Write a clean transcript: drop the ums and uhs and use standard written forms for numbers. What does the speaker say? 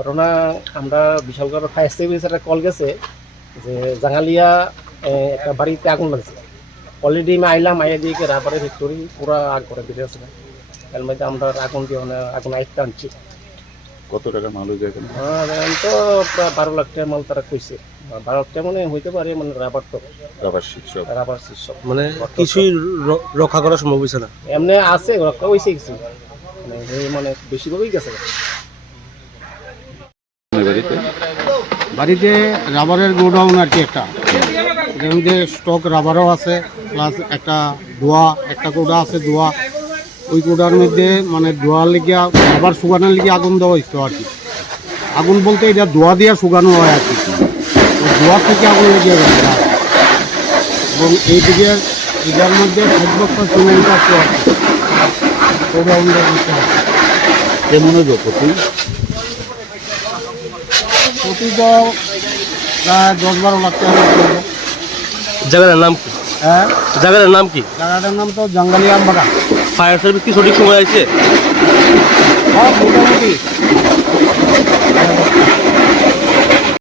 ঘটনা আমরা Bishalgarh fire service একটা কল গেছে যে জাঙ্গালিয়া একটা বাড়িতে আগুন লাগছে। অলরেডি আমি আইলাম, আইয়া দিয়ে রাবারের ফ্যাক্টরি পুরো আগ করে দিতে আছে। এর মধ্যে আমরা আগুন দিয়ে আগুন আইতে আনছি। কত টাকা মাল হয়ে যায়? এখন তো প্রায় 12 লাখ টাকা মাল তারা কইছে। 12 লাখ টাকা মানে হইতে পারে, মানে রাবার তো রাবার শীর্ষক রাবার শীর্ষক মানে কিছুই রক্ষা করা সম্ভব হয়েছে না। এমনি আছে, রক্ষা হয়েছে কিছু, মানে বেশিরভাগই গেছে। বাড়িতে বাড়িতে রাবারের গোডাউন আর কি একটা, যেমন যে স্টক রাবারও আছে, প্লাস একটা ধোয়া একটা কোডা আছে ধোয়া। ওই কোডার মধ্যে মানে ধোয়ার লিগে রাবার শুকানোর লিগে আগুন দেওয়া হয়েছে আর কি। আগুন বলতে এটা ধোয়া দিয়ে শুকানো হয় আর কি। ওই ধোয়া থেকে আগুন লেগে গেছে। এবং এই দিকের এটার মধ্যে 5 বছর সিমেন্ট আছে আর কি। গোডাউনটা দিতে হবে। কেমন হইব প্রতি? প্রতি তো প্রায় 10-12 লাখ টাকা পড়বে। জায়গাটার নাম কি? হ্যাঁ, জায়গাটার নাম কি? জায়গাটার নাম তো জাঙ্গালিয়া আমবাগান। ফায়ার সার্ভিস কি সঠিক সময় আছে? মোটামুটি